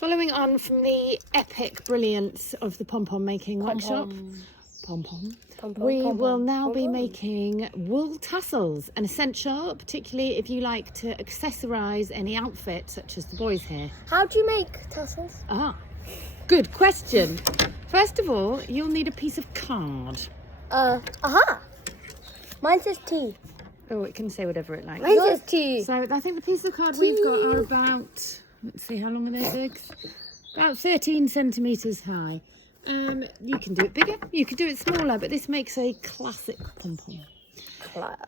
Following on from the epic brilliance of the pom-pom making workshop, we will now be making wool tassels, an essential, particularly if you like to accessorise any outfit, such as the boys here. How do you make tassels? Good question. First of all, you'll need a piece of card. Mine says T. Oh, it can say whatever it likes. Mine says T. So I think the piece of card we've got are about, let's see, how long are they, Diggs? About 13 centimetres high. You can do it bigger, you can do it smaller, but this makes a classic pom-pom.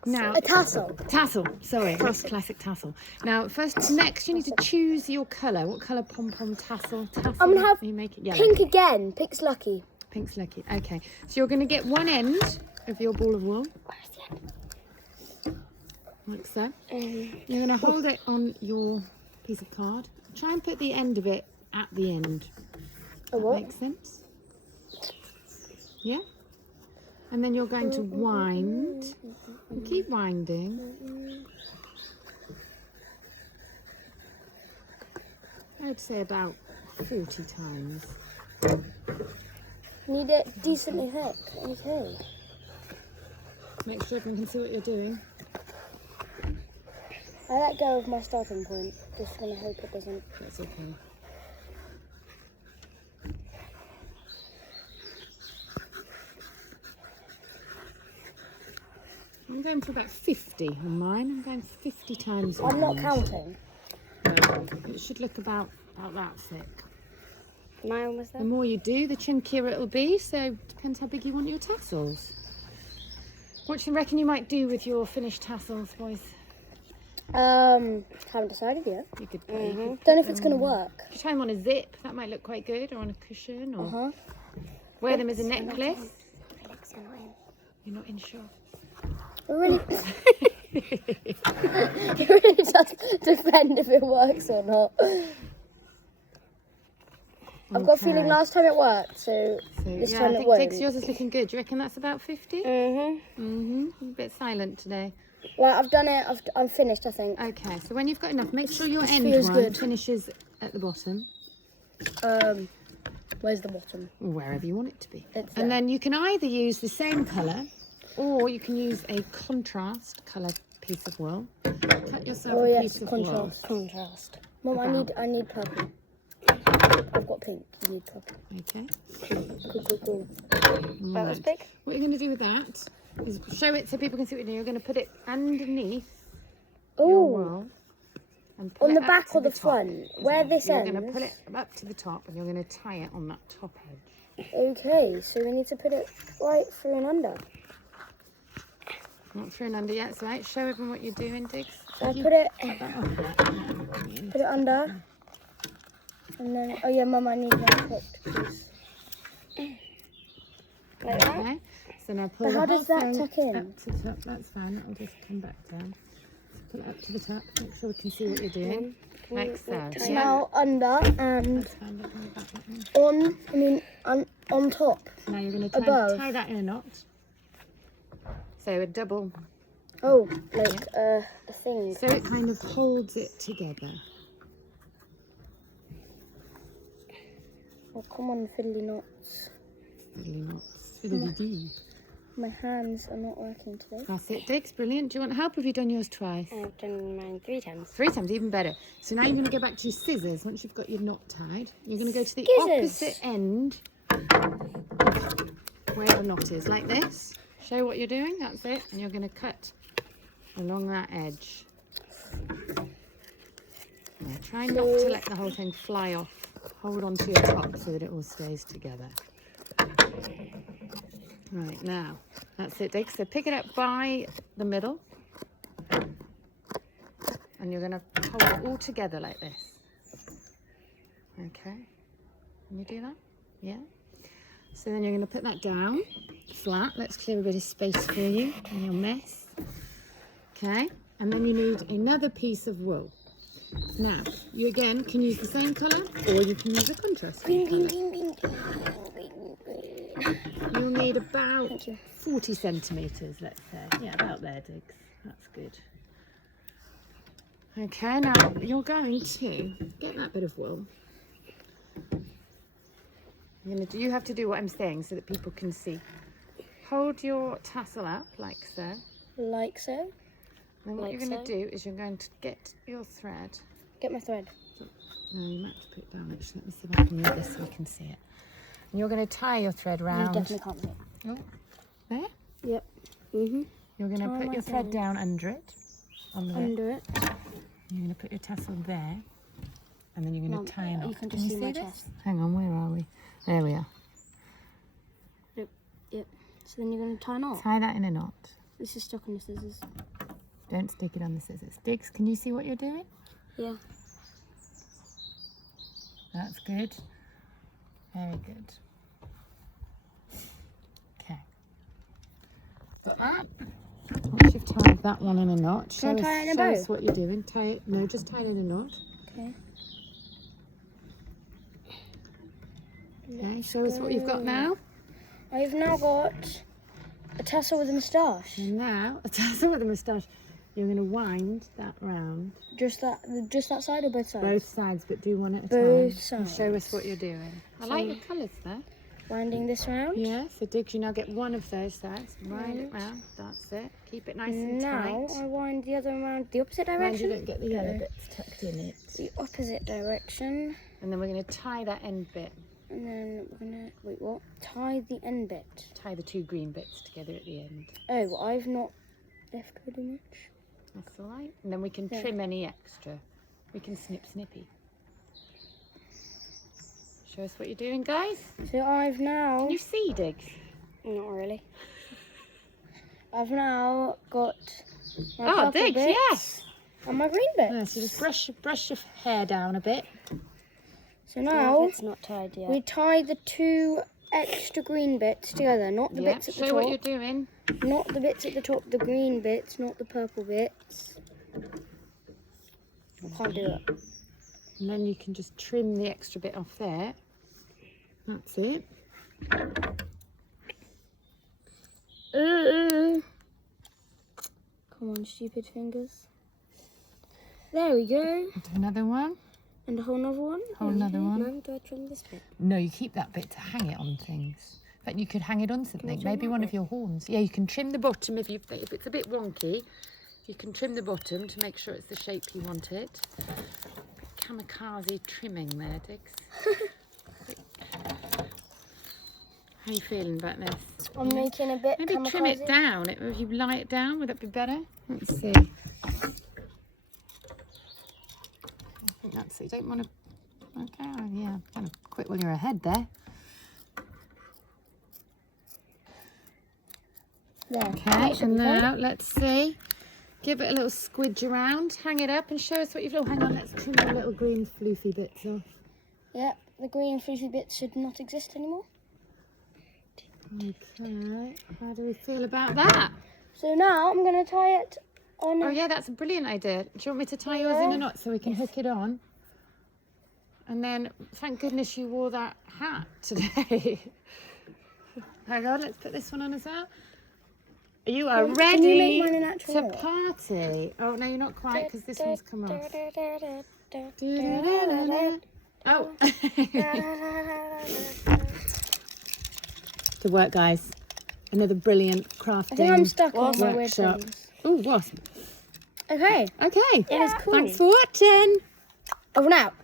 Now, a tassel. Tassel, sorry, that's classic tassel. Now, next you need to choose your colour. What colour pom-pom tassel? I'm going to have you make it yellow. pink again. Pink's lucky. Pink's lucky, okay. So you're going to get one end of your ball of wool. Where's the end? Like so. You're going to hold it on your piece of card. Try and put the end of it at the end. A what? Makes sense? Yeah? And then you're going to wind. And keep winding. I'd say about 40 times. Need it decently thick. Okay. Make sure everyone can see what you're doing. I let go of my starting point. Just gonna hope it doesn't. That's okay. I'm going for about 50 on mine. I'm going 50 times. I'm not round. counting. It should look about that thick. Mine almost The there. more you do, the chunkier it'll be. So depends how big you want your tassels. What do you reckon you might do with your finished tassels, boys? Haven't decided yet. You could, Don't know if it's gonna work. you try them on a zip. That might look quite good, or on a cushion, or wear them as a necklace. You're not in sure. It really, it really does depend if it works or not. I've got a feeling last time it worked, so this time I it think won't. Diggs, yours is looking good. Do you reckon that's about 50? A bit silent today. Well, I've done it. I'm finished, I think. Okay, so when you've got enough, make sure your end feels one good. finishes at the bottom. Where's the bottom? Wherever you want it to be. It's And then you can either use the same colour, or you can use a contrast colour piece of wool. Cut yourself Oh a yes, piece of wool. contrast. Mum, I need purple. I've got pink. You need purple. Okay. Cool. That was big. What you're going to do with that is show it so people can see what you're doing. You're going to put it underneath your Oh, wool. And pull on it the up back to or the top. front? Where this You're ends? going to pull it up to the top, and you're going to tie it on that top edge. Okay, so we need to put it right through and under. Not through and under yet, so right. Show everyone what you're doing, Diggs. So I You put it put under, and then oh yeah, Mum, I need one hooked piece. Like that. Okay. So now pull But the how whole does that thing tuck in? up to the top. That's fine. That'll just come back down. So pull it up to the top. Make sure we can see what you're doing. Like so. So now under and That's fine. Look, move back that way. on top. Now you're going to Above. tie that in a knot. So a double. Oh, like a thing. So it kind of holds it together. Oh, come on, fiddly knots. Fiddly knots. Fiddly-dee. My hands are not working today. That's it, Diggs. Brilliant. Do you want help? Or have you done yours twice? I've done mine 3 times. 3 times, even better. So now you're going to go back to your scissors. Once you've got your knot tied, you're going to go to the opposite end where the knot is, like this. Show what you're doing. That's it. And you're going to cut along that edge. Yeah, try not to let the whole thing fly off. Hold on to your top so that it all stays together. Right, now, that's it, Dick. So pick it up by the middle. And you're going to hold it all together like this. Okay. Can you do that? Yeah. So then you're going to put that down flat. Let's clear a bit of space for you in your mess. Okay. And then you need another piece of wool. Now, you again can use the same colour, or you can use a contrast colour. You'll need about 40 centimetres, let's say. Yeah, about there, Diggs. That's good. Okay, now you're going to get that bit of wool You have to do what I'm saying so that people can see. Hold your tassel up like so. Like so. Then what Like you're going to so. do is you're going to get your thread. Get my thread. No, you might have to put it down actually. Let me see if I can move this so we can see it. And you're going to tie your thread You round. definitely can't see it. Oh, there. Yep. Mhm. You're going to Tie put my your thread thread. down under it. On the Under it. You're going to put your tassel there. And then you're going Mum, to tie a knot. you can just see my chest. Hang on, where are we? There we are. Yep. So then you're going to tie a knot. Tie that in a knot. This is stuck on the scissors. Don't stick it on the scissors. Diggs, can you see what you're doing? Yeah. That's good. Very good. Okay. Once you've tied that one in a knot, Can I tie it in a show bow? us what you're doing. Tie it. No, just tie it in a knot. Okay. Okay, show us what you've got now. I've now got a tassel with a moustache. And now, a tassel with a moustache. You're going to wind that round. Just that side or both sides? Both sides, but do one at a Both time. And sides. show us what you're doing. I like your colours there. Winding this round. Yeah, so Diggs, you now get one of those sides. Wind it round. That's it. Keep it nice and Now tight. I wind the other around the opposite Mind direction. you don't get the yellow bits tucked in it. The opposite direction. And then we're going to tie that end bit. And then we're gonna wait. What? Tie the end bit. Tie the two green bits together at the end. Oh, well, I've not left really much. That's all right. And then we can Yeah. trim any extra. We can snip snippy. Show us what you're doing, guys. So I've now. Can you see, Diggs? Not really. I've now got my Oh, purple Diggs, bits yes. and my green bits. Yeah, so just brush your hair down a bit. So now It's not tied yet. we tie the two extra green bits together, not the Yeah, bits at the show what you're top, doing. not the bits at the top, the green bits, not the purple bits. I can't do it. And then you can just trim the extra bit off there. That's it. Come on, stupid fingers. There we go. Do another one. And a whole nother one. Hold another one. Mum, do I trim this bit? No, you keep that bit to hang it on things. In fact, you could hang it on something. Maybe one of your horns. Yeah, you can trim the bottom if it's a bit wonky. You can trim the bottom to make sure it's the shape you want it. Kamikaze trimming there, Diggs. How are you feeling about this? I'm making a bit Maybe trim it kamikaze. down. If you lie it down, would that be better? Let's see. I think that's it. You don't want to. Okay, oh, yeah, kind of quit while you're ahead there. There. Okay, That should and be fine. now let's see. Give it a little squidge around. Hang it up and show us what you've done. Hang on, let's trim the little green floofy bits off. Yep, the green fluffy bits should not exist anymore. Okay, how do we feel about that? So now I'm going to tie it on. Oh yeah, that's a brilliant idea. Do you want me to tie yours in a knot so we can hook it on? And then, thank goodness you wore that hat today. Hang on, let's put this one on as well. You are Can ready you make mine an actual to knot? party. Oh no, you're not quite because this one's come off. Oh. Good work, guys. Another brilliant crafting I think I'm stuck on my weird workshop. things. Oh, wasp. Okay, Okay. it was cool. Thanks for watching. Over and out.